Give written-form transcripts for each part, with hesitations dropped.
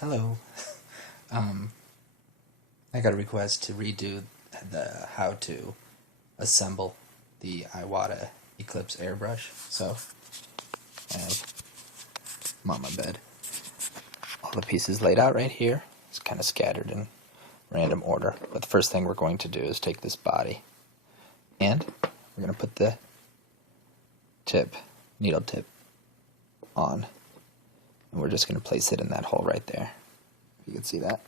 Hello. Um, I got a request to redo the how to assemble the Iwata Eclipse airbrush. So I'm on my bed. All the pieces laid out right here. It's kind of scattered in random order. But the first thing we're going to do is take this body and we're going to put the needle tip on. And we're just going to place it in that hole right there. You can see that.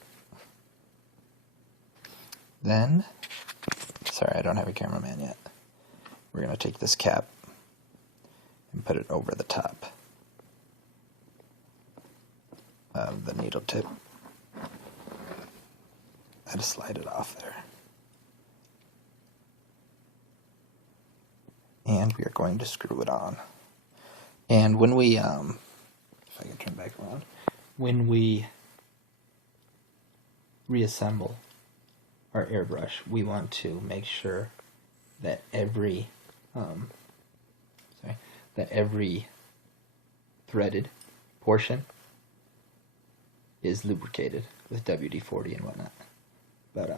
Then, sorry, I don't have a cameraman yet. We're going to take this cap and put it over the top of the needle tip. I just slide it off there. And we are going to screw it on. And when we, if I can turn back around, when we reassemble our airbrush, we want to make sure that every threaded portion is lubricated with WD-40 and whatnot. But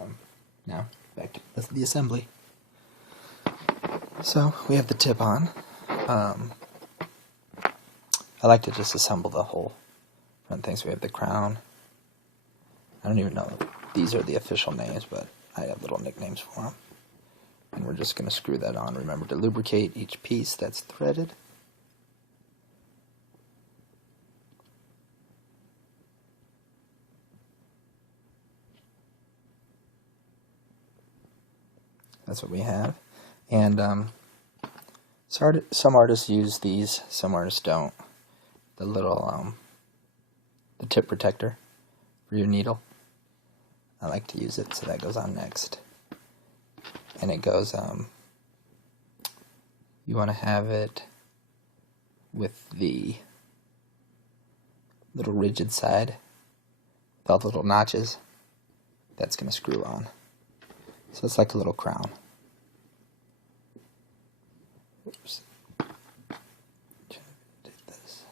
now back to the assembly. So we have the tip on. I like to just assemble the whole front thing. So we have the crown. I don't even know if these are the official names, but I have little nicknames for them. And we're just going to screw that on. Remember to lubricate each piece that's threaded. That's what we have. And some artists use these, some artists don't. The little the tip protector for your needle. I like to use it, so that goes on next. And it goes, you want to have it with the little rigid side, with all the little notches. That's going to screw on. So it's like a little crown. Oops. Take this.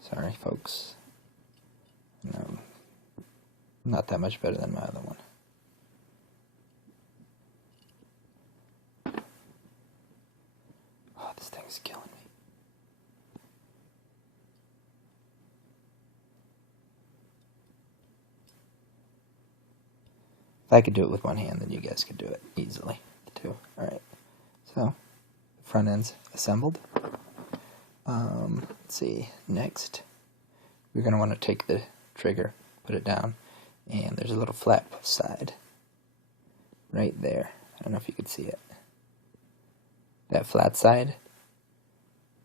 Sorry, folks. No, not that much better than my other one. Oh, this thing's killing me. If I could do it with one hand, then you guys could do it easily, too. Alright, so, the front end's assembled. Let's see, next, we're going to want to take the trigger, put it down, and there's a little flat side right there. I don't know if you can see it. That flat side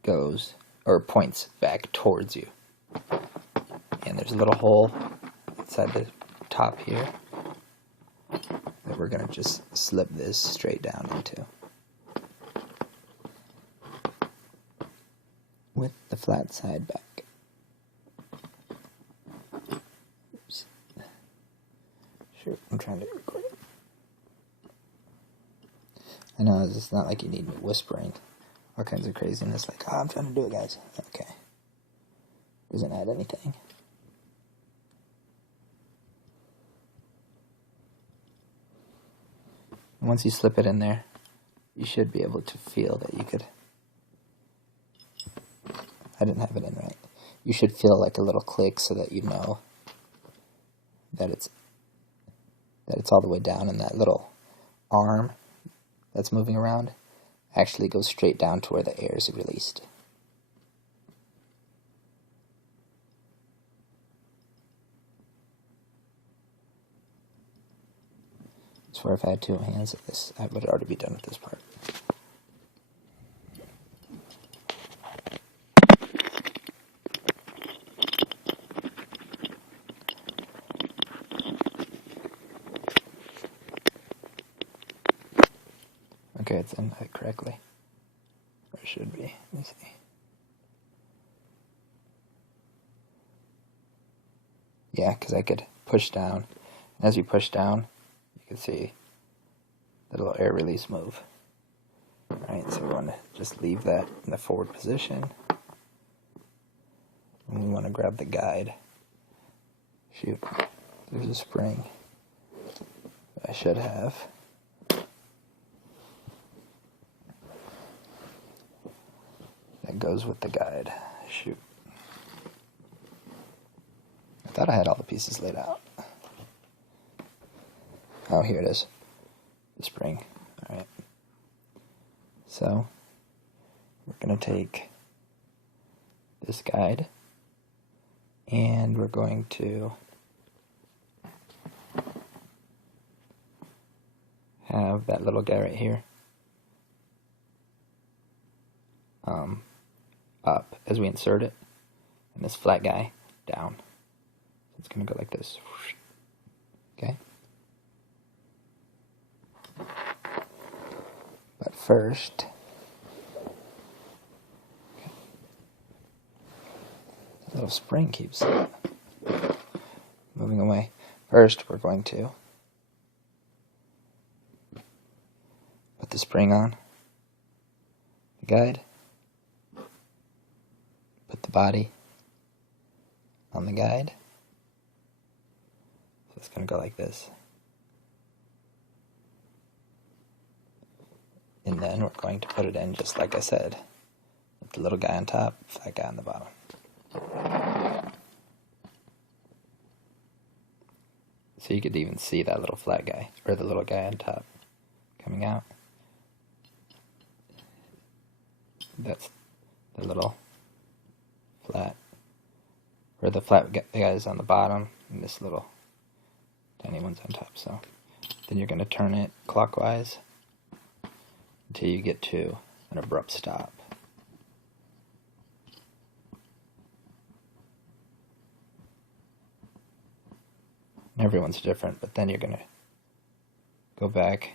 goes, or points back towards you. And there's a little hole inside the top here that we're going to just slip this straight down into. With the flat side back. Oops. Shoot, I'm trying to record it. I know, it's not like you need me whispering all kinds of craziness like, oh, I'm trying to do it, guys. Okay. Doesn't add anything. And once you slip it in there, you should be able to feel that you could... I didn't have it in right. You should feel like a little click so that you know that it's all the way down, and that little arm that's moving around actually goes straight down to where the air is released. I swear if I had two hands at this, I would already be done with this part. Okay, it's in correctly. Or it should be. Let me see. Yeah, because I could push down. And as you push down, you can see the little air release move. Alright, so we want to just leave that in the forward position. And we want to grab the guide. Shoot, there's a spring I should have. That goes with the guide. Shoot. I thought I had all the pieces laid out. Oh, here it is. The spring. Alright. So, we're going to take this guide and we're going to have that little guy right here up as we insert it, and this flat guy down. So it's going to go like this. Okay? But first, the little spring keeps moving away. First, we're going to put the spring on the guide, put the body on the guide. So it's going to go like this. And then we're going to put it in just like I said, with the little guy on top, fat guy on the bottom. So you could even see that little flat guy, or the little guy on top coming out. That's the little flat, or the flat guys on the bottom, and this little tiny one's on top. So then you're going to turn it clockwise until you get to an abrupt stop. And everyone's different, but then you're going to go back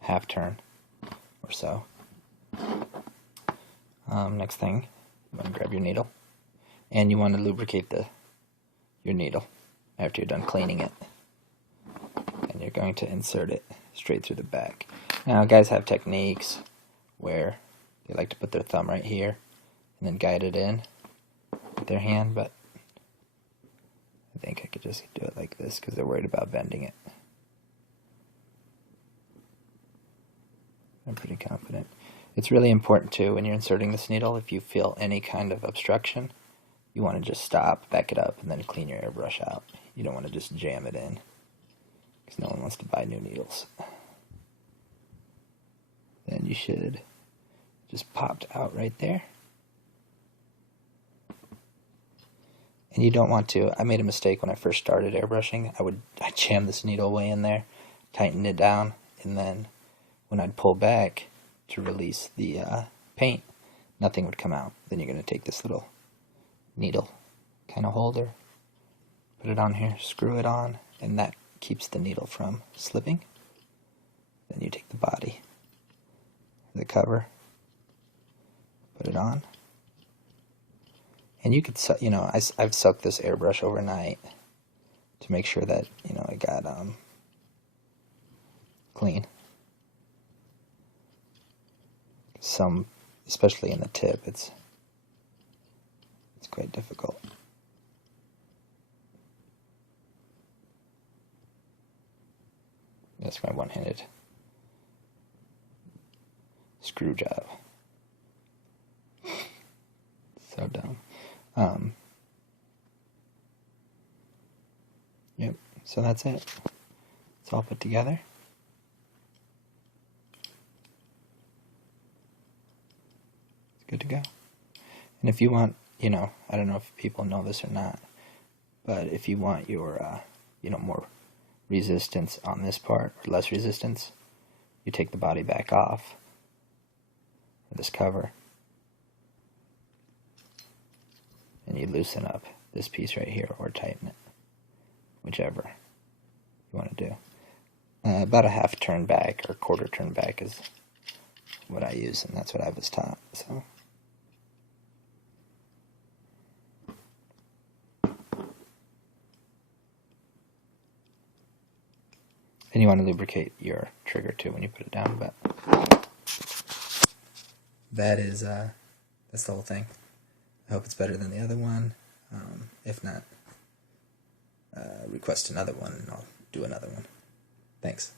half turn or so. Next thing, you want to grab your needle, and you want to lubricate your needle after you're done cleaning it. And you're going to insert it straight through the back. Now, guys have techniques where they like to put their thumb right here and then guide it in with their hand, but I think I could just do it like this because they're worried about bending it. I'm pretty confident. It's really important too when you're inserting this needle, if you feel any kind of obstruction, you want to just stop, back it up, and then clean your airbrush out. You don't want to just jam it in because no one wants to buy new needles. Then you should just popped out right there. And you don't want to, I made a mistake when I first started airbrushing. I jammed this needle way in there, tightened it down, and then when I'd pull back to release the paint, nothing would come out. Then you're going to take this little needle kind of holder, put it on here, screw it on, and that keeps the needle from slipping. Then you take the body, the cover, put it on. And you could, you know, I've soaked this airbrush overnight to make sure that, you know, it got clean. Some, especially in the tip, it's quite difficult. That's my one-handed screw job. So dumb. Yep, so that's it. It's all put together. It's good to go. And if you want, you know, I don't know if people know this or not, but if you want your, you know, more resistance on this part, or less resistance, you take the body back off, or this cover, and you loosen up this piece right here, or tighten it, whichever you want to do. About a half turn back, or quarter turn back is what I use, and that's what I was taught, so. And you want to lubricate your trigger too when you put it down, but that is, that's the whole thing. I hope it's better than the other one. If not, request another one and I'll do another one. Thanks.